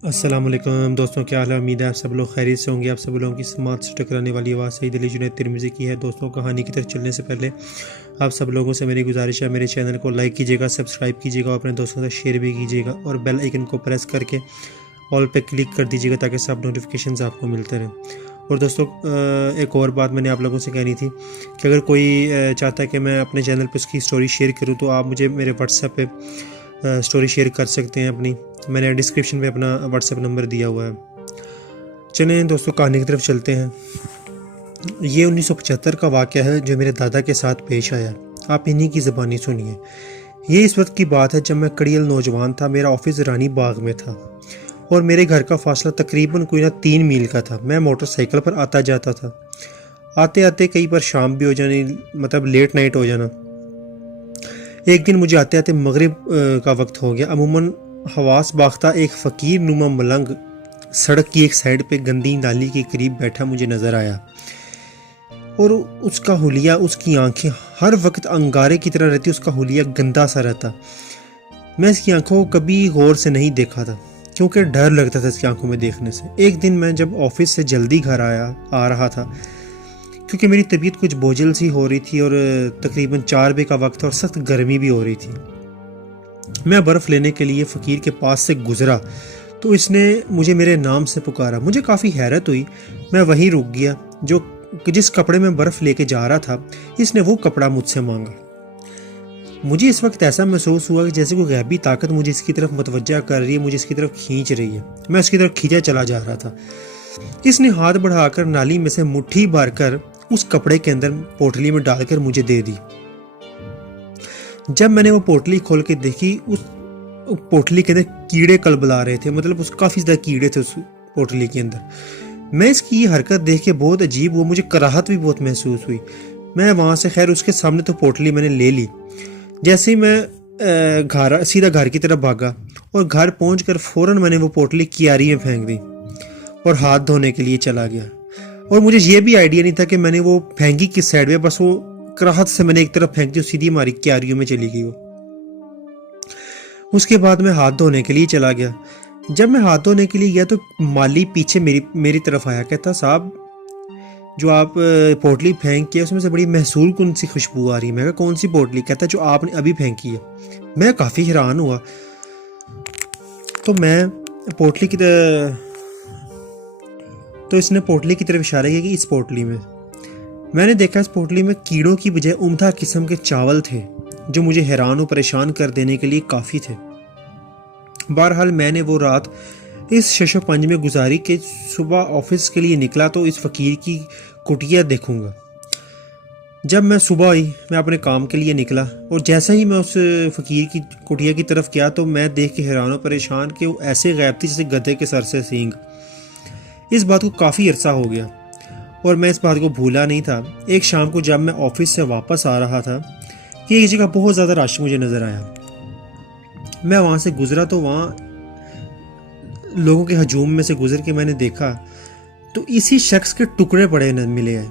अस्सलाम वालेकुम दोस्तों, क्या हाल है। उम्मीद है आप सब लोग खैरियत से होंगे। आप सब लोगों की समात से टकराने वाली आवाज़ सईद अली जुनैद तिरमिज़ी की है। दोस्तों, कहानी की तरफ चलने से पहले आप सब लोगों से मेरी गुजारिश है, मेरे चैनल को लाइक कीजिएगा, सब्सक्राइब कीजिएगा और अपने दोस्तों से शेयर भी कीजिएगा और बेल आइकन को प्रेस करके ऑल पे क्लिक कर दीजिएगा ताकि सब नोटिफिकेशन आपको मिलते रहें। और दोस्तों, एक और बात मैंने आप लोगों से कहनी थी कि अगर कोई चाहता है कि मैं अपने चैनल पर उसकी स्टोरी शेयर करूँ तो आप मुझे मेरे व्हाट्सएप पे स्टोरी शेयर कर सकते हैं अपनी। मैंने डिस्क्रिप्शन में अपना व्हाट्सएप नंबर दिया हुआ है। चलें दोस्तों, कहानी की तरफ चलते हैं। ये 1975 का वाक़या है जो मेरे दादा के साथ पेश आया। आप इन्हीं की ज़बानी सुनिए। ये इस वक्त की बात है जब मैं कड़ियल नौजवान था। मेरा ऑफिस रानी बाग में था और मेरे घर का फासला तकरीबन कोई ना 3 मील का था। मैं मोटरसाइकिल पर आता जाता था। आते आते कई बार शाम भी हो जानी, मतलब लेट नाइट हो जाना। एक दिन मुझे आते आते मगरिब का वक्त हो गया। अमूमन हवास बाख्ता एक फ़कीर नुमा मलंग सड़क की एक साइड पे गंदी नाली के करीब बैठा मुझे नज़र आया और उसका हुलिया, उसकी आंखें हर वक्त अंगारे की तरह रहती। उसका हुलिया गंदा सा रहता। मैं इसकी आंखों को कभी गौर से नहीं देखा था क्योंकि डर लगता था इसकी आंखों में देखने से। एक दिन मैं जब ऑफिस से जल्दी घर आ रहा था क्योंकि मेरी तबीयत कुछ बोझल सी हो रही थी और तकरीबन 4 बजे का वक्त था और सख्त गर्मी भी हो रही थी। मैं बर्फ़ लेने के लिए फ़कीर के पास से गुज़रा तो इसने मुझे मेरे नाम से पुकारा। मुझे काफ़ी हैरत हुई। मैं वहीं रुक गया। जिस कपड़े में बर्फ़ लेके जा रहा था, इसने वो कपड़ा मुझसे मांगा। मुझे इस वक्त ऐसा महसूस हुआ कि जैसे कोई गैबी ताकत मुझे इसकी तरफ मुतवज्जा कर रही है, मुझे इसकी तरफ खींच रही है। मैं उसकी तरफ खींचा चला जा रहा था। इसने हाथ बढ़ाकर नाली में से मुट्ठी भरकर उस कपड़े के अंदर पोटली में डालकर मुझे दे दी। जब मैंने वो पोटली खोल के देखी, उस पोटली के अंदर कीड़े कलबला रहे थे। मतलब उस काफ़ी ज़्यादा कीड़े थे उस पोटली के अंदर। मैं इसकी ये हरकत देख के बहुत अजीब हुआ। मुझे कराहत भी बहुत महसूस हुई। मैं वहाँ से खैर उसके सामने तो पोटली मैंने ले ली। जैसे ही मैं सीधा घर की तरफ भागा और घर पहुँच फ़ौरन मैंने वो पोटली कियारी में फेंक दी और हाथ धोने के लिए चला गया। और मुझे ये भी आइडिया नहीं था कि मैंने वो फेंकी किस साइड में। बस वो कराहत से मैंने एक तरफ फेंक दी, सीधी हमारी क्यारियों में चली गई वो। उसके बाद मैं हाथ धोने के लिए चला गया। जब मैं हाथ धोने के लिए गया तो माली पीछे मेरी तरफ आया। कहता, साहब जो आप पोटली फेंक के उसमें से बड़ी महसूल कौन सी खुशबू आ रही है। मैं कहा, कौन सी पोटली? कहता, जो आपने अभी फेंकी है। मैं काफ़ी हैरान हुआ। तो मैं पोटली की तो इसने पोटली की तरफ इशारा किया कि इस पोटली में। मैंने देखा इस पोटली में कीड़ों की बजाय उम्दा किस्म के चावल थे जो मुझे हैरान और परेशान कर देने के लिए काफ़ी थे। बहरहाल मैंने वो रात इस शशो पंज में गुजारी कि सुबह ऑफिस के लिए निकला तो इस फ़कीर की कुटिया देखूंगा। जब मैं सुबह आई, मैं अपने काम के लिए निकला और जैसे ही मैं उस फ़कीर की कुटिया की तरफ गया तो मैं देख के हैरान और परेशान कि वो ऐसे गायब थी जैसे गधे के सर से सींग। इस बात को काफ़ी अरसा हो गया और मैं इस बात को भूला नहीं था। एक शाम को जब मैं ऑफिस से वापस आ रहा था कि एक जगह बहुत ज़्यादा रश मुझे नज़र आया। मैं वहाँ से गुज़रा तो वहाँ लोगों के हजूम में से गुज़र के मैंने देखा तो इसी शख्स के टुकड़े पड़े मिले हैं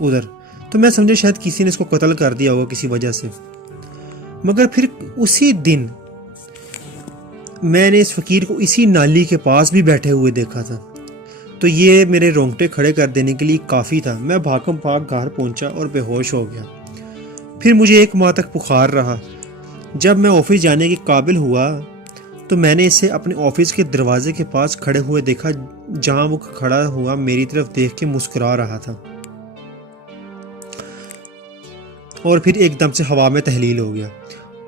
उधर। तो मैं समझा शायद किसी ने इसको कत्ल कर दिया होगा किसी वजह से। मगर फिर उसी दिन मैंने इस फ़कीर को इसी नाली के पास भी बैठे हुए देखा था। तो ये मेरे रोंगटे खड़े कर देने के लिए काफ़ी था। मैं भागम भाग घर पहुंचा और बेहोश हो गया। फिर मुझे 1 माह तक बुखार रहा। जब मैं ऑफिस जाने के काबिल हुआ तो मैंने इसे अपने ऑफिस के दरवाजे के पास खड़े हुए देखा, जहां वो खड़ा हुआ मेरी तरफ देख के मुस्कुरा रहा था और फिर एकदम से हवा में तहलील हो गया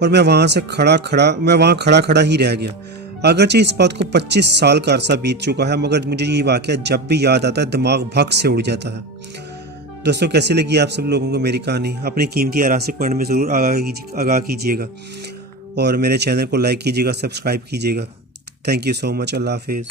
और मैं वहाँ खड़ा खड़ा ही रह गया। अगरचे इस बात को 25 साल का अरसा बीत चुका है, मगर मुझे ये वाक़या जब भी याद आता है दिमाग भग से उड़ जाता है। दोस्तों, कैसी लगी आप सब लोगों को मेरी कहानी? अपनी कीमती आरा से कमेंट में ज़रूर आगाह कीजिएगा और मेरे चैनल को लाइक कीजिएगा, सब्सक्राइब कीजिएगा। Thank you so much. अल्लाह हाफिज़।